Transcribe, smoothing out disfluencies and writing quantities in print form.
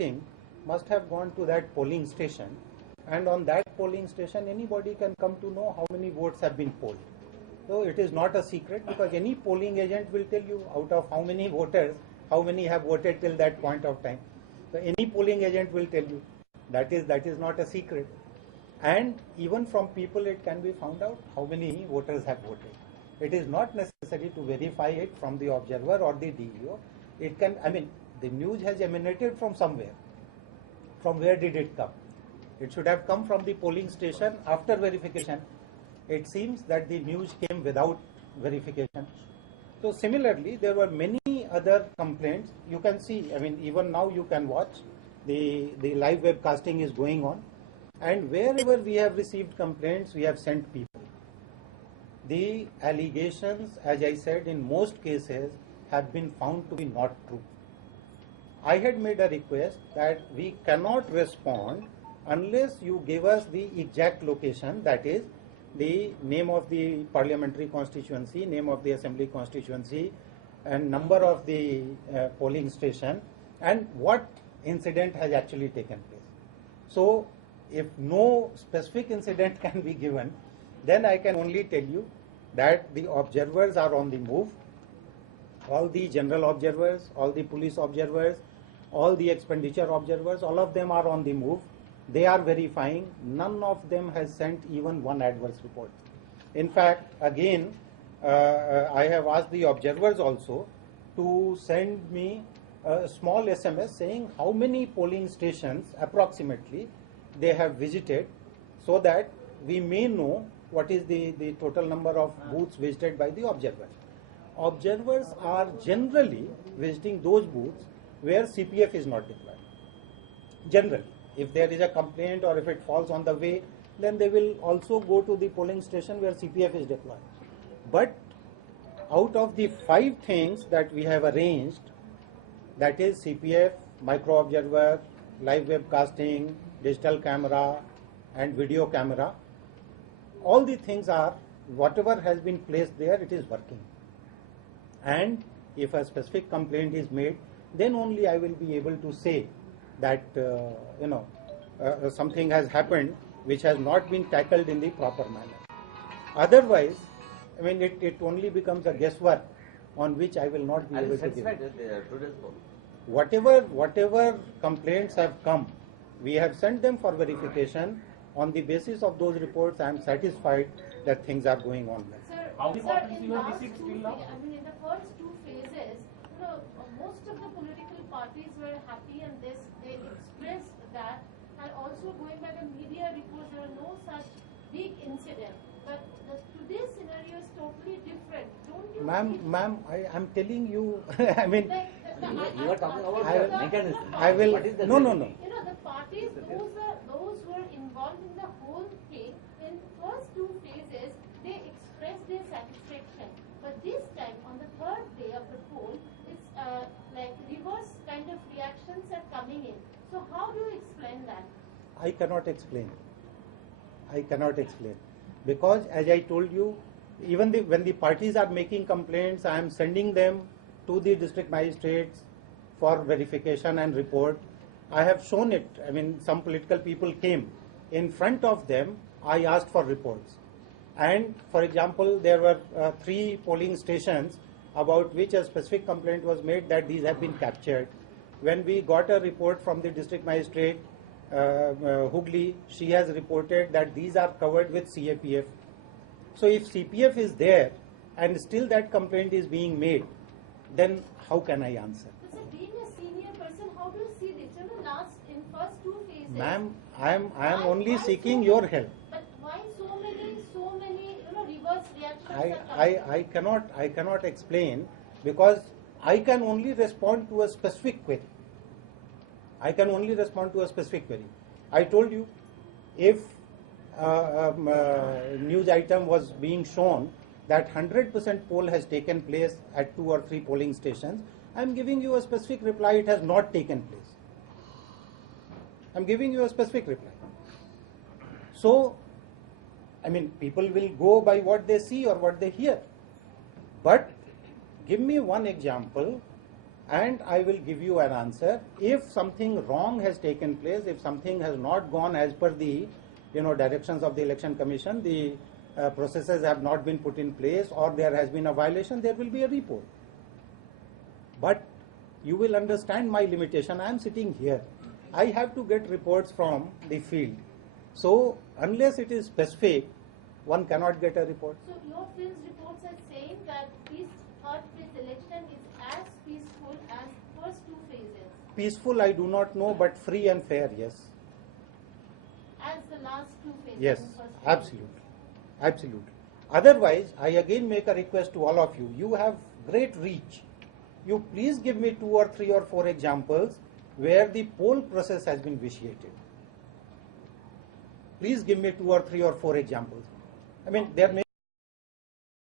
voting must have gone to that polling station, and on that polling station anybody can come to know how many votes have been polled. So it is not a secret, because any polling agent will tell you out of how many voters, how many have voted till that point of time. So any polling agent will tell you. That is not a secret. And even from people it can be found out how many voters have voted. It is not necessary to verify it from the observer or the DEO. It can, the news has emanated from somewhere. From where did it come? It should have come from the polling station after verification. It seems that the news came without verification. So similarly, there were many other complaints. You can see, even now you can watch, the live webcasting is going on. And wherever we have received complaints, we have sent people. The allegations, as I said, in most cases have been found to be not true. I had made a request that we cannot respond unless you give us the exact location, that is, the name of the parliamentary constituency, name of the assembly constituency, and number of the polling station, and what incident has actually taken place. So, if no specific incident can be given, then I can only tell you that the observers are on the move. All the general observers, all the police observers, all the expenditure observers, all of them are on the move. They are verifying. None of them has sent even one adverse report. In fact, again, I have asked the observers also to send me a small SMS saying how many polling stations approximately they have visited, so that we may know what is the total number of booths visited by the observers. Observers are generally visiting those booths where CPF is not deployed. Generally, if there is a complaint or if it falls on the way, then they will also go to the polling station where CPF is deployed. But out of the 5 things that we have arranged, that is CPF, micro observer, live webcasting, digital camera and video camera, all the things are, whatever has been placed there, it is working. And if a specific complaint is made, then only I will be able to say that something has happened which has not been tackled in the proper manner. Otherwise, it only becomes a guesswork on which I will not be able to give. Whatever complaints have come, we have sent them for verification. On the basis of those reports, I am satisfied that things are going on well. Sir, in the first 2 phases, most of the political parties were happy, and they expressed that. And also going by the media reports, there were no such big incident. But today's scenario is totally different. Don't you? Ma'am, I am telling you. You are talking about the mechanism. I will. No. The parties, those who are involved in the whole thing, in first 2 phases, they expressed their satisfaction. But this time, on the 3rd day of the poll, it's like reverse kind of reactions are coming in. So how do you explain that? I cannot explain. Because as I told you, even when the parties are making complaints, I am sending them to the district magistrates for verification and report. I have shown it. Some political people came. In front of them, I asked for reports. And for example, there were 3 polling stations about which a specific complaint was made that these have been captured. When we got a report from the district magistrate, Hooghly, she has reported that these are covered with CAPF. So if CPF is there and still that complaint is being made, then how can I answer? But sir, being a senior person, how do you see this? In first 2 phases. Ma'am, I am only seeking your help. But why so many reverse reactions? I cannot explain, because I can only respond to a specific query. I told you, if news item was being shown that 100% poll has taken place at 2 or 3 polling stations, I am giving you a specific reply, it has not taken place. I am giving you a specific reply. So, people will go by what they see or what they hear. But give me one example. and I will give you an answer. If something wrong has taken place, if something has not gone as per the directions of the Election Commission, the processes have not been put in place, or there has been a violation, there will be a report. But you will understand my limitation. I am sitting here. I have to get reports from the field. So unless it is specific, one cannot get a report. So your field's reports are saying that this third phase election is as peaceful as first two phases. Peaceful, I do not know, but free and fair, yes. As the last two phases. Yes, in first phase. absolutely. Absolutely. Otherwise, I again make a request to all of you. You have great reach. You please give me 2 or 3 or 4 examples where the poll process has been vitiated. Please give me 2 or 3 or 4 examples. I mean, there may